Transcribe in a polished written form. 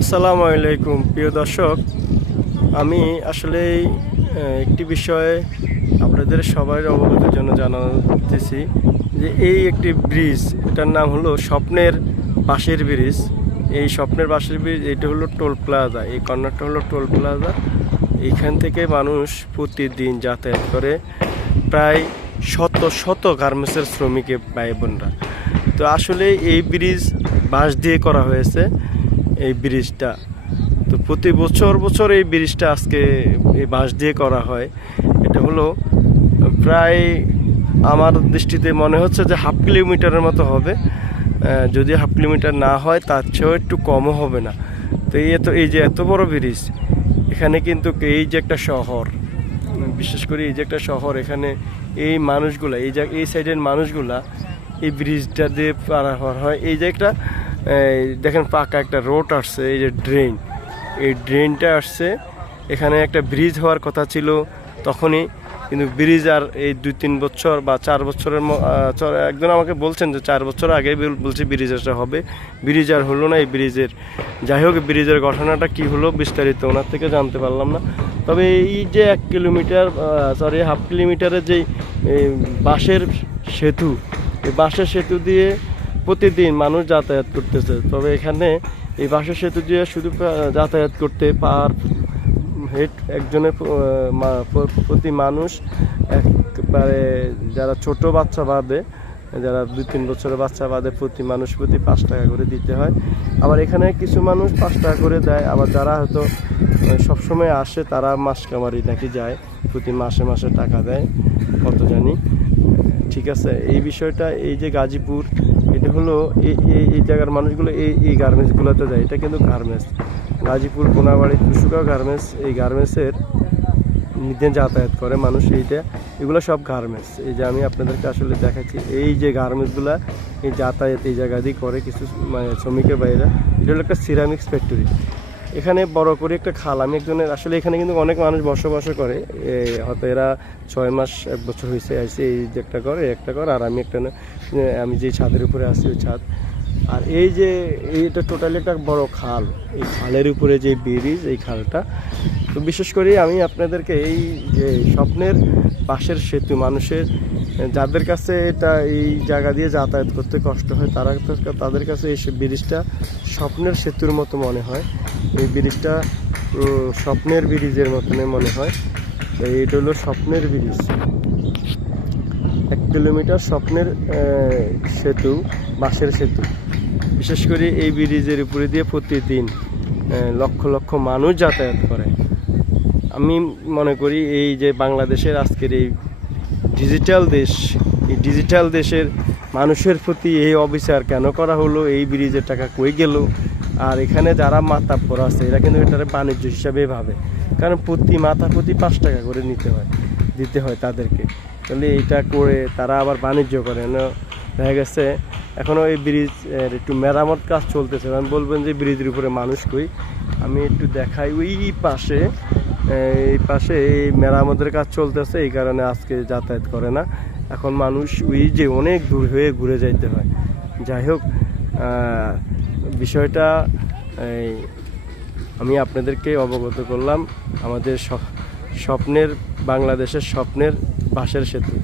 আসসালামু আলাইকুম প্রিয় দর্শক, আমি আসলে একটি বিষয়ে আপনাদের সবার অবগতির জন্য জানাতেছি যে এই একটি ব্রিজ, এটার নাম হলো স্বপ্নের বাঁশের ব্রিজ। এই স্বপ্নের বাঁশের ব্রিজ, এটা হলো টোল প্লাজা। এই কর্নারটা হলো টোল প্লাজা। এইখান থেকে মানুষ প্রতিদিন যাতায়াত করে, প্রায় শত শত গার্মেন্টসের শ্রমিক ভাই বোনরা। তো আসলে এই ব্রিজ বাঁশ দিয়ে করা হয়েছে। এই ব্রিজটা তো প্রতি বছর বছর এই ব্রিজটা আজকে এই বাঁশ দিয়ে করা হয়। এটা হলো প্রায় আমার দৃষ্টিতে মনে হচ্ছে যে 1/2 কিলোমিটারের মতো হবে। যদি 1/2 কিলোমিটার না হয় তার চেয়েও একটু কমও হবে না। তো এই যে এত বড় ব্রিজ, এখানে কিন্তু এই যে একটা শহর, বিশেষ করে এই যে একটা শহর, এখানে এই মানুষগুলা, এই সাইডের মানুষগুলা এই ব্রিজটা দিয়ে পারাপার হয়। এই যে একটা দেখেন পাকা একটা রোড আসছে, এই যে ড্রেন, এই ড্রেনটা আসছে। এখানে একটা ব্রিজ হওয়ার কথা ছিল তখনই, কিন্তু ব্রিজ আর এই 2-3 বছর বা 4 বছরের একজন আমাকে বলছেন যে 4 বছর আগে বলছে ব্রিজ একটা হবে, ব্রিজ আর হলো না। এই ব্রিজের যাই হোক, ব্রিজের ঘটনাটা কি হলো বিস্তারিত ওনার থেকে জানতে পারলাম না। তবে এই যে 1 কিলোমিটার 1/2 কিলোমিটারের যেই বাঁশের সেতু, এই বাঁশের সেতু দিয়ে প্রতিদিন মানুষ যাতায়াত করতেছে। তবে এখানে এই বাঁশের সেতু দিয়ে শুধু যাতায়াত করতে পার হেড একজনের প্রতি মানুষ একবারে, যারা ছোট বাচ্চা বাদে, যারা 2-3 বছরের বাচ্চা বাদে, প্রতি মানুষ প্রতি 5 টাকা করে দিতে হয়। আবার এখানে কিছু মানুষ 5 টাকা করে দেয়, আবার যারা হয়তো সবসময় আসে তারা মাস কামারি নাকি যায়, প্রতি মাসে মাসে টাকা দেয় কত জানি। ঠিক আছে, এই বিষয়টা, এই যে গাজীপুর, এটা হলো এই জায়গার মানুষগুলো এই গার্মেন্টসগুলোতে যায়। এটা কিন্তু গার্মেন্টস, গাজীপুর কোনাবাড়ি তুষুকা গার্মেন্টস। এই গার্মেন্টসের নিজে যাতায়াত করে মানুষ, এগুলো সব গার্মেন্টস। এই যে আমি আপনাদেরকে আসলে দেখাচ্ছি, এই যে গার্মেন্টসগুলো এই যাতায়াত এই জায়গা দিয়ে করে কিছু মানে শ্রমিকের বাইরে। এটা হলো একটা সিরামিক্স ফ্যাক্টরি। এখানে বড় করে একটা খাল, আমি একজনের আসলে এখানে কিন্তু অনেক মানুষ বসবাস করে, হয়তো এরা 6 মাস 1 বছর হয়েছে আসছে। এই যে একটা ঘর আর আমি একটা, আমি যে ছাদের উপরে আছি ওই ছাদ। আর এই যে এইটা টোটালি একটা বড় খাল, এই খালের উপরে যে ব্রিজ, এই খালটা। তো বিশেষ করে আমি আপনাদেরকে এই যে স্বপ্নের বাঁশের সেতু, মানুষের যাদের কাছে এটা এই জায়গা দিয়ে যাতায়াত করতে কষ্ট হয়, তাদের কাছে এই ব্রিজটা স্বপ্নের সেতুর মতো মনে হয়। এই ব্রিজটা স্বপ্নের ব্রিজের মতনই মনে হয়। তো এইটা হলো স্বপ্নের ব্রিজ, 1 কিলোমিটার স্বপ্নের সেতু, বাঁশের সেতু। বিশেষ করে এই ব্রিজের উপরে দিয়ে প্রতিদিন লক্ষ লক্ষ মানুষ যাতায়াত করে। আমি মনে করি এই যে বাংলাদেশের আজকের এই ডিজিটাল দেশ, এই ডিজিটাল দেশের মানুষের প্রতি এই অবিচার কেন করা হলো, এই ব্রিজের টাকা কই গেল। আর এখানে যারা মাতাব্বর আছে এরা কিন্তু এটারে বাণিজ্য হিসাবে ভাবে, কারণ প্রতি মাথা প্রতি 5 টাকা করে দিতে হয় তাদেরকে। তাহলে এইটা করে তারা আবার বাণিজ্য করে। দেখা গেছে এখনও এই ব্রিজ একটু মেরামত কাজ চলতেছে। আমি বলবেন যে ব্রিজের উপরে মানুষ কই, আমি একটু দেখাই। ওই পাশে এই মেরামতের কাজ চলতেছে, এই কারণে আজকে যাতায়াত করে না। এখন মানুষ ওই যে অনেক দূর হয়ে ঘুরে যাইতে হয়। যাই হোক, বিষয়টা আমি আপনাদেরকে অবগত করলাম, আমাদের স্বপ্নের বাংলাদেশের স্বপ্নের বাঁশের সেতু।